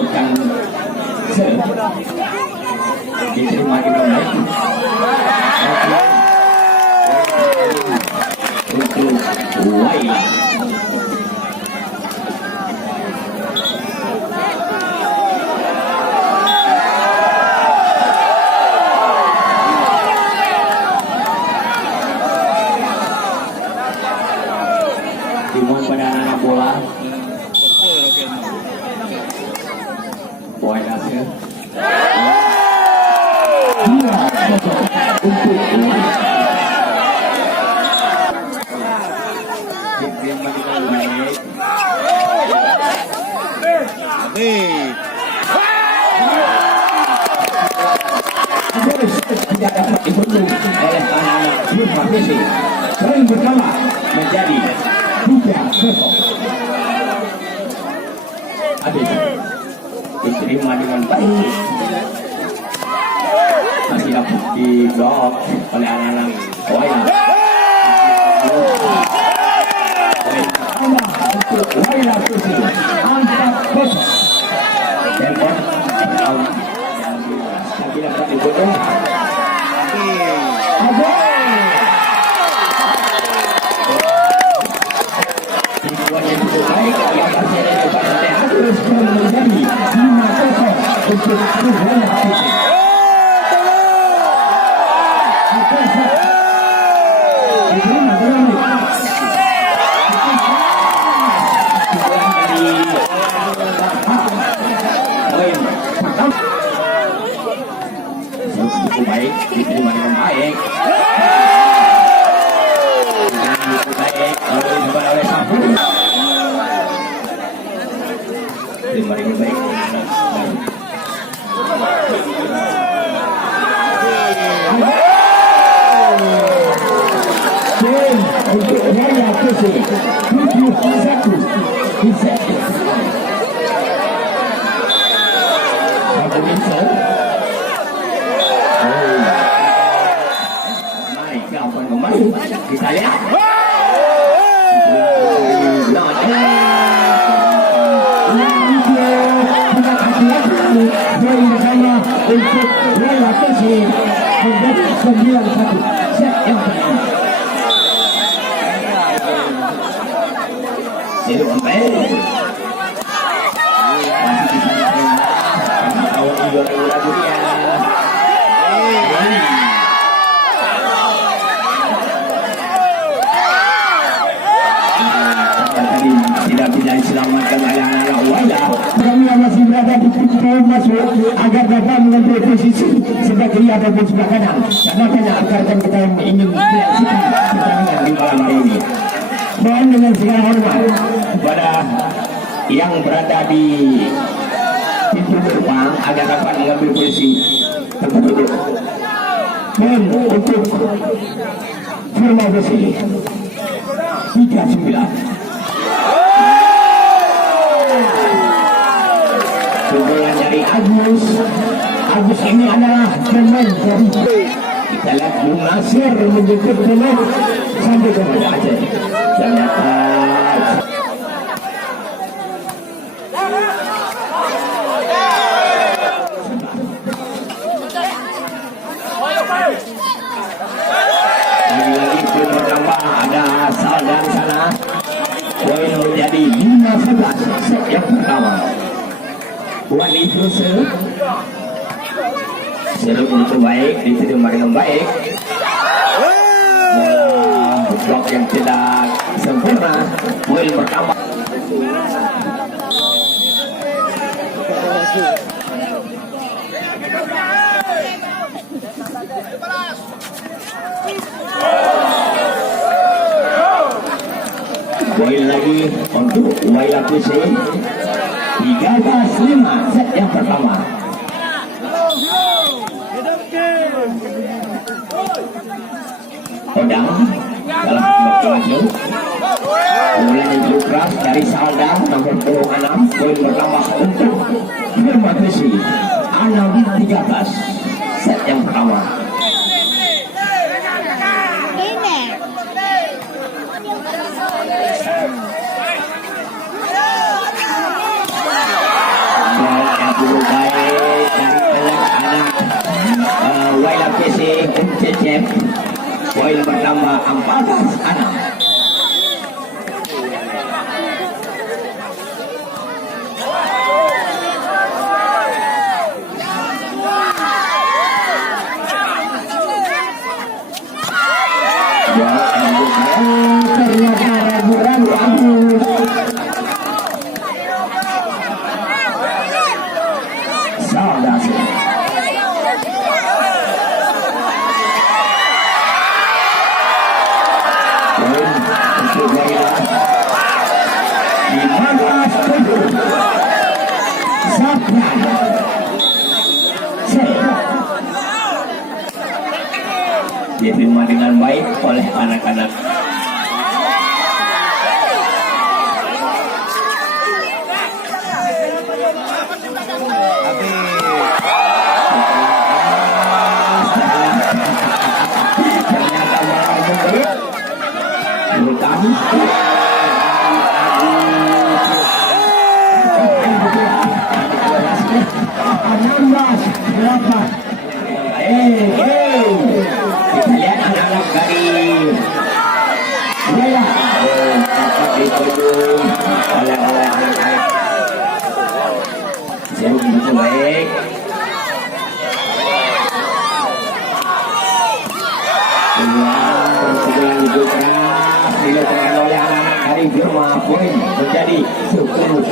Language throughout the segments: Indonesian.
menurunkan diterima dengan baik untuk Waila. Dimohon pada anak bola poin hasil untuk diterima dengan baik. Tidak dapat dibendung oleh anak-anak Yusuf Messi. Poin pertama menjadi 3-0. Habis diterima dengan baik, masih dapat diblok oleh anak-anak Waila. Untuk Waila Susi 4-0. Tempat yang tidak dapat dibendung. Menjadi 5-0 untuk Waila Susi. Cukup baik, diterima dengan baik. Cukup baik, dilakukan oleh Safu. Terima dengan baik. Untuk Waila Susi 7-1 di set. Abu Insel. Mari kau akan kembali. Kita lihat. Untuk Waila Susi menjadi 9-1 set yang pertama. Jadi baik. Masih bisa diterima. Tahun 2000 dia. Tadi tidak bisa diselamatkan oleh anak Waila. Kami masih berada di pintu masuk agar dapat mengambil posisi sebelah kiri ataupun sebelah kanan. Karena banyak akan kita ingin menyaksikan pertandingan di malam hari ini. Mohon dengan segala hormat kepada yang berada di pintu gerbang agar dapat mengambil posisi tempat duduk. Dan untuk Firma Besi 3-9. Kemudian dari Agus ini adalah pemain dari kita lihat Bung Nasir menjemput pemain sampai kepada Aceh. Ternyata lagi-lagi pun bertambah ada asal dari sana. Poin menjadi 5-11 set yang pertama. Buat itu serut itu baik, diterima dengan baik. Blok yang tidak sempurna, poin pertama. Poin lagi untuk Waila Susi 13-5 set yang pertama. Odang dalam berkelaju mulai keras dari Salda nomor 26. Poin pertama untuk Firma Susi 6-13 set yang pertama. Cecep. Poin bertambah 14-6. Diterima dengan baik oleh anak-anak. Lihat anak-anak dari Jaya dapat ditudung oleh anak-anak yang begitu baik. Sebelah juga dilakukan oleh anak-anak dari Burma. Poin menjadi 10.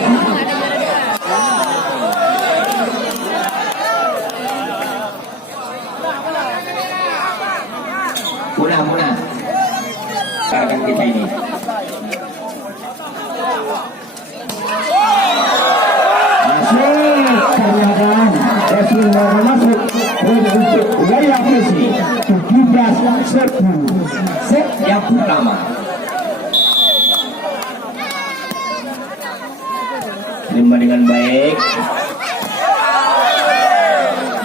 Muna sekarang kita ini masuk pernyataan Rasulullah masuk untuk wilayah Messi 17-10 set yang pertama. Terima dengan baik.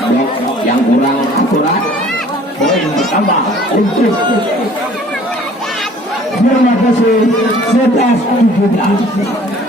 Blok yang kurang akurat. Poin bertambah untuk Burma Messi 11-17.